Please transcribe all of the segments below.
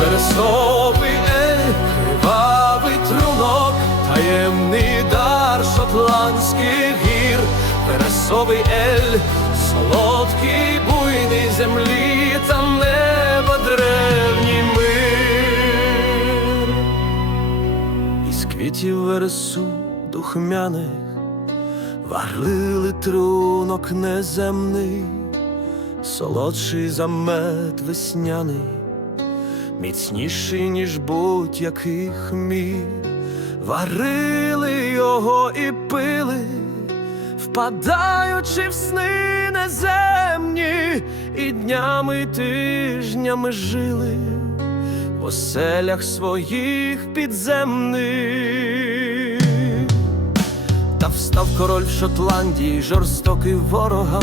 вересовий ель, кривавий трунок, таємний дар шотландських гір, вересовий ель, солодкий буйний землі та неба древній мир. Із квітів вересу духмяних варили трунок неземний, солодший за мед весняний, міцніший, ніж будь-який хміль. Варили його і пили, впадаючи в сни неземні, і днями тижнями жили в оселях своїх підземних. Та встав король в Шотландії, жорстокий ворогам.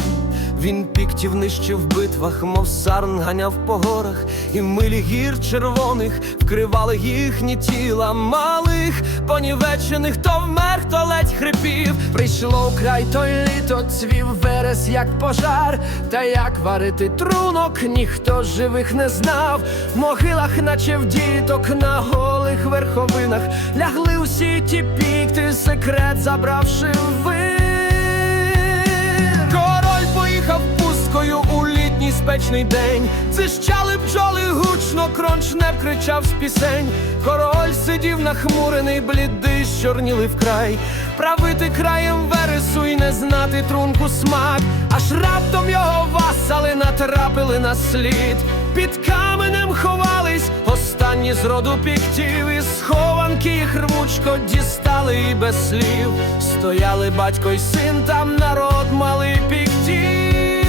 Він піктів нищив в битвах, мов сарн ганяв по горах, і милі гір червоних вкривали їхні тіла малих, понівечених, то вмер, хто ледь хрипів. Прийшло край той літо, цвів верес, як пожар, та як варити трунок, ніхто живих не знав. В могилах, наче в діток, на голих верховинах, лягли усі ті пікти, секрет забравши вир. Король поїхав пусткою у літній спечний день. Зищали бджоли гучно, крончнеп кричав з пісень. Король сидів нахмурений, блідий, щорніли вкрай. Правити краєм вересу і не знати трунку смак. Аж раптом його васали натрапили на слід. Під каменем ховались останні з роду піктів, і схованки їх рвучко дістали і без слів. Стояли батько й син, там народ малий піктів.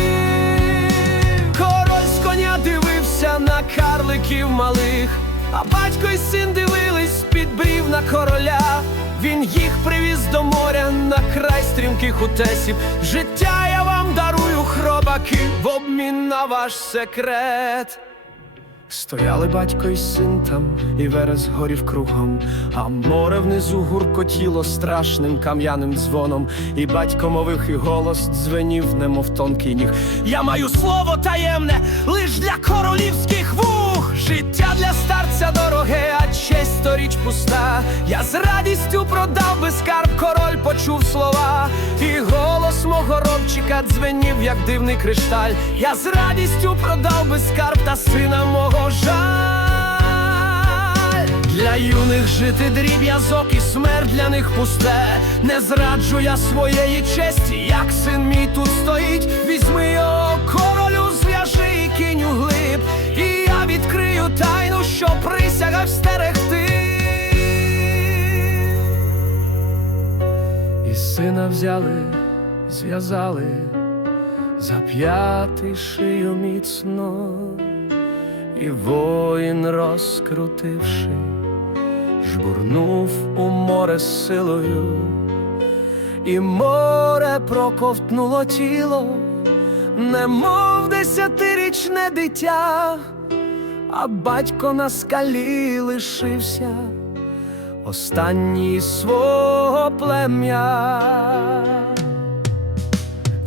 Король з коня дивився на карликів малих, а батько й син дивились під брів на короля. Він їх привіз до моря на край стрімких утесів. Життя я вам дарую, хробаки, в обмін на ваш секрет. Стояли батько і син там, і верес горів кругом, а море внизу гуркотіло страшним кам'яним дзвоном, і батько мовив, і голос дзвенів, немов тонкий ніг. Я маю слово таємне, лиш для королівських вух. Життя для старця дороге, пуста. Я з радістю продав би скарб, король почув слова, і голос мого робчика дзвенів, як дивний кришталь. Я з радістю продав би скарб та сина мого жаль. Для юних жити дріб'язок і смерть для них пусте. Не зраджу я своєї честі, як син мій тут стоїть. Візьми його королю, зв'яжи і кинь у глиб. І я відкрию тайну, що присягав стерегти. Сина взяли, зв'язали, зап'яти шию міцно, і воїн, розкрутивши, жбурнув у море з силою, і море проковтнуло тіло, немов десятирічне дитя, а батько на скалі лишився останній свого плем'я.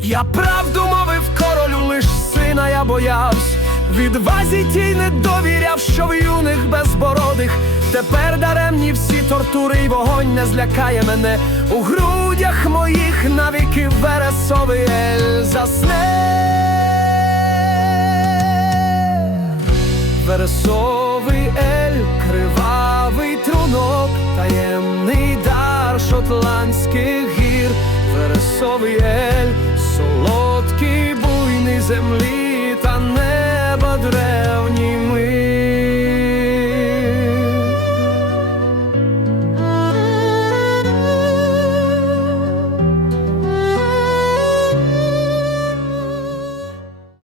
Я правду мовив королю, лиш сина я боявсь. Відвазі тій не довіряв, що в юних безбородих. Тепер даремні всі тортури й вогонь не злякає мене. У грудях моїх навіки вересовий ель засне. Вересовий ель, ель, солодкий буйний землі